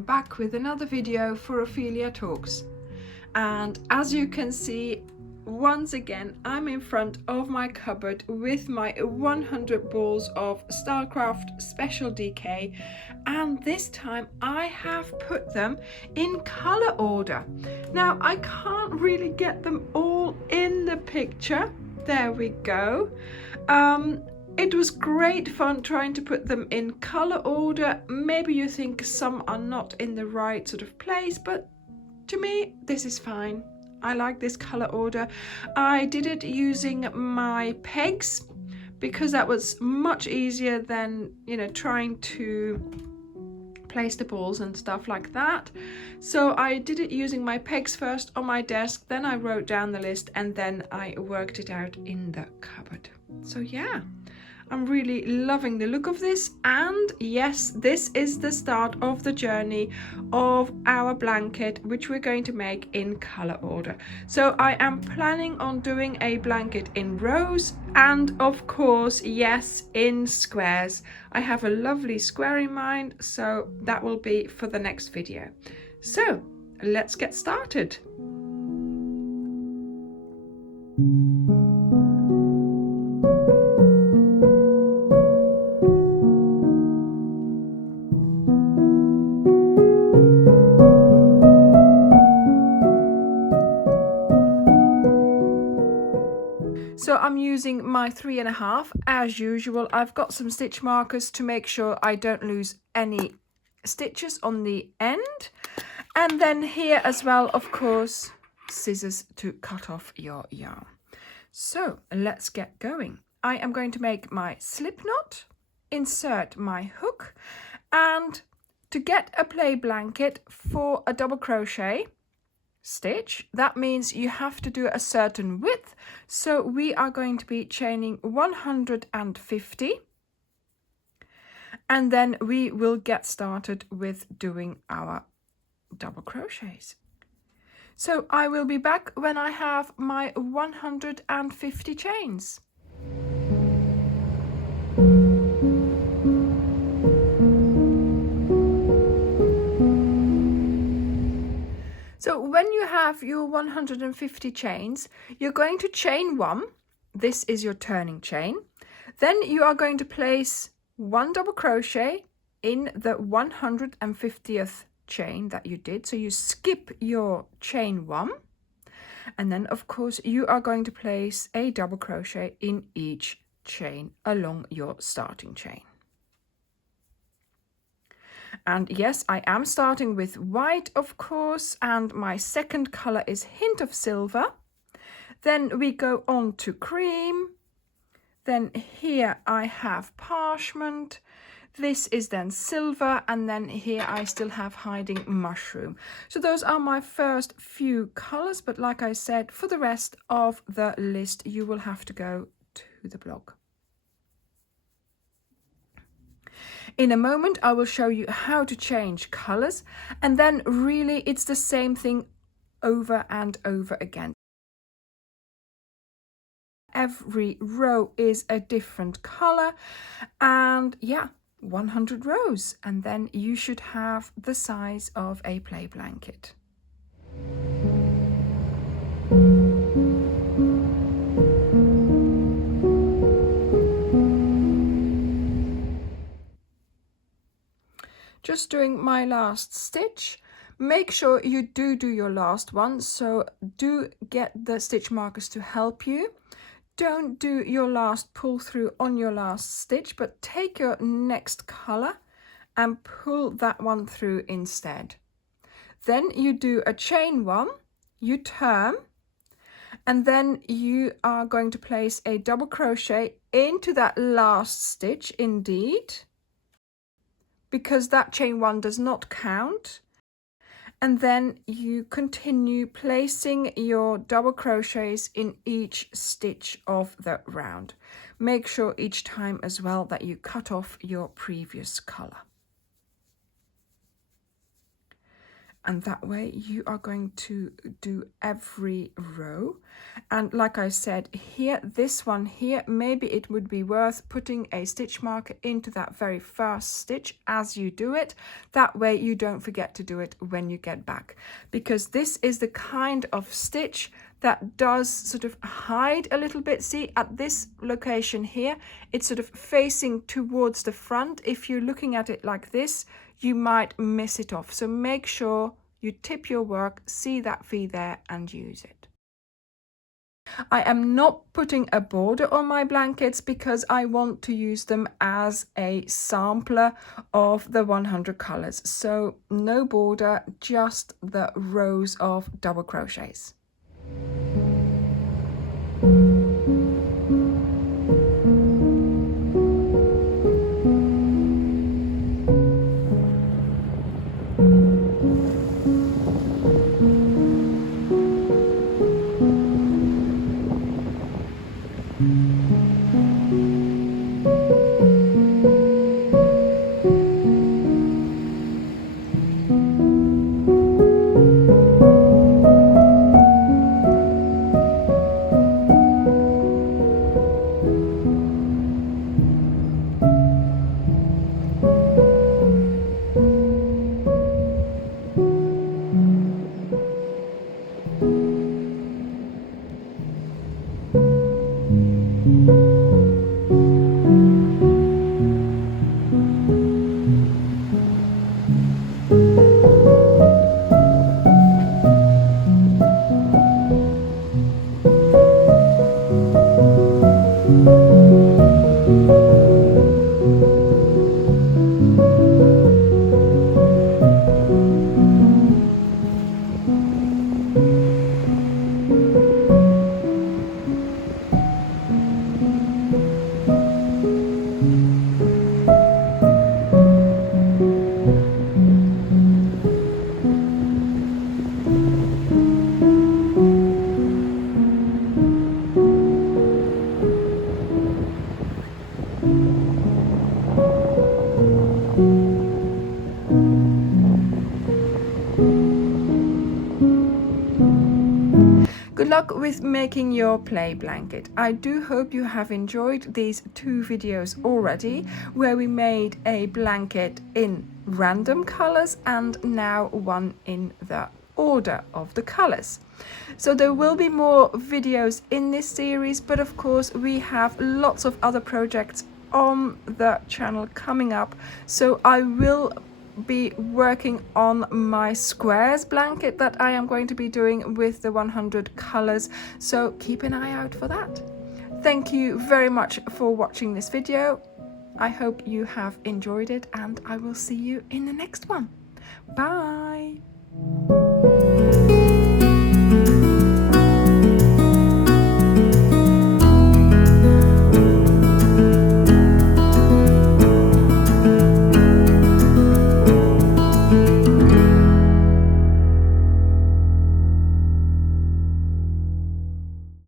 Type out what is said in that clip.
I'm back with another video for Ophelia Talks. And as you can see, once again I'm in front of my cupboard with my 100 balls of Starcraft Special DK, and this time I have put them in color order. Now I can't really get them all in the picture. There we go. It was great fun trying to put them in color order. Maybe you think some are not in the right sort of place, but to me this is fine. I like this color order. I did it using my pegs because that was much easier than, you know, trying to place the balls and stuff like that. So I did it using my pegs first on my desk, then I wrote down the list, and then I worked it out in the cupboard. So yeah, I'm really loving the look of this, and yes, this is the start of the journey of our blanket, which we're going to make in color order. So I am planning on doing a blanket in rows and of course, yes, in squares. I have a lovely square in mind, so that will be for the next video. So let's get started. So I'm using my 3.5 as usual. I've got some stitch markers to make sure I don't lose any stitches on the end. And then here as well, of course, scissors to cut off your yarn. So let's get going. I am going to make my slip knot, insert my hook, and to get a play blanket for a double crochet stitch, that means you have to do a certain width. So we are going to be chaining 150, and then we will get started with doing our double crochets. So I will be back when I have my 150 chains. So when you have your 150 chains, you're going to chain one. This is your turning chain. Then you are going to place one double crochet in the 150th chain that you did. So you skip your chain one. And then of course you are going to place a double crochet in each chain along your starting chain. And yes, I am starting with white, of course, and my second color is Hint of Silver. Then we go on to cream. Then here I have parchment. This is then silver, and then here I still have Hiding Mushroom. So those are my first few colors, but like I said, for the rest of the list, you will have to go to the blog. In a moment, I will show you how to change colors, and then really it's the same thing over and over again. Every row is a different color, and yeah, 100 rows, and then you should have the size of a play blanket. Just doing my last stitch. Make sure you do your last one, so do get the stitch markers to help you. Don't do your last pull through on your last stitch, but take your next color and pull that one through instead. Then you do a chain one, you turn, and then you are going to place a double crochet into that last stitch indeed, because that chain one does not count. And then you continue placing your double crochets in each stitch of the round. Make sure each time as well that you cut off your previous color. and that way you are going to do every row. And like I said here, this one here, maybe it would be worth putting a stitch marker into that very first stitch as you do it. That way you don't forget to do it when you get back, because this is the kind of stitch that does sort of hide a little bit. See, at this location here, it's sort of facing towards the front. If you're looking at it like this, you might miss it off. So make sure you tip your work, see that V there, and use it. I am not putting a border on my blankets because I want to use them as a sampler of the 100 colors. So no border, just the rows of double crochets. Good luck with making your play blanket. I do hope you have enjoyed these 2 videos already, where we made a blanket in random colors and now one in the order of the colors. So there will be more videos in this series, but of course we have lots of other projects on the channel coming up. So I will be working on my squares blanket that I am going to be doing with the 100 colors, so keep an eye out for that. Thank you very much for watching this video. I hope you have enjoyed it, and I will see you in the next one. Bye.